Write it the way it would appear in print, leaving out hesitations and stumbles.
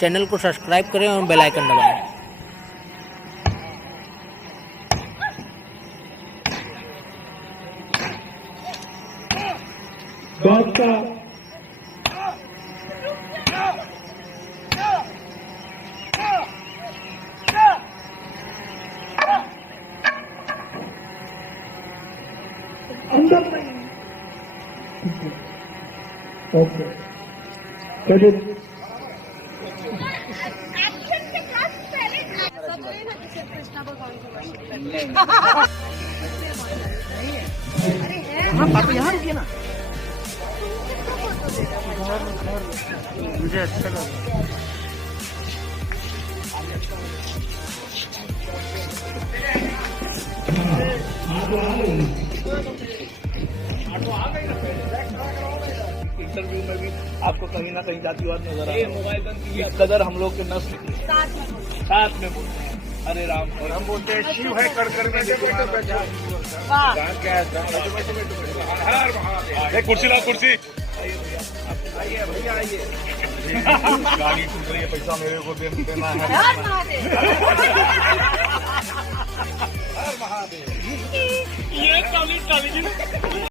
Channel को subscribe करें और बेल आइकन दबाएं। बैट का अंदर नहीं। ओके क्रेडिट पापा यहाँ रुकिए ना, मुझे अच्छा लगा। इंटरव्यू में भी आपको कहीं ना कहीं जातिवाद नजर आए। मोबाइल इस कदर हम लोग के नस्ल साथ में बोलते हैं हरे राम, और हम बोलते हैं शिव है कर में कुर्सी ला कुर्सी। आइए भैया आइए। गाड़ी टूट रही है, पैसा मेरे को देना है।